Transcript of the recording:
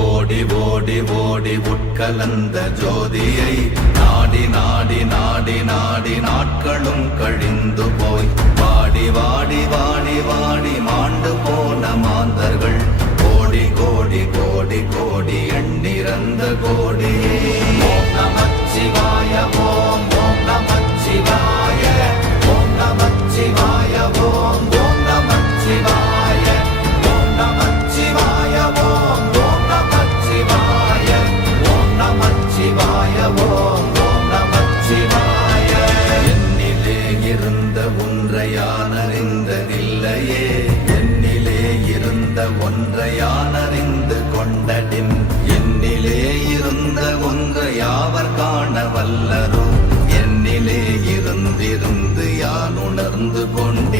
ஓடி ஓடி ஓடி உட்கலந்த ஜோதியை நாடி நாடி நாடி நாடி நாட்களும் கழிந்து போய் வாடி வாடி வாடி வாடி மாண்டு போன மாந்தர்கள் கோடி கோடி கோடி கோடி எண்ணிறந்த கோடியே. ஓம் நமச்சிவாய ஓம் ஓம் நமச்சிவாய ஓம் நமச்சிவாய ஓம் ஓம் நமச்சிவாய ஓம் நமச்சிவாய ஓம் ஓம் நமச்சிவாய ஓம் நமச்சிவாய ஓம் ஓம் நமச்சிவாய. என்னிலே இருந்த ஒன்றை யான் அறிந்ததில்லையே, என்னிலே இருந்த ஒன்றை யான் அறிந்து கொண்டடின், என்னிலே இருந்த ஒன்றை யாவர் காண வல்லரோ, என்னிலே இருந்திருந்து யான் உணர்ந்து கொண்டு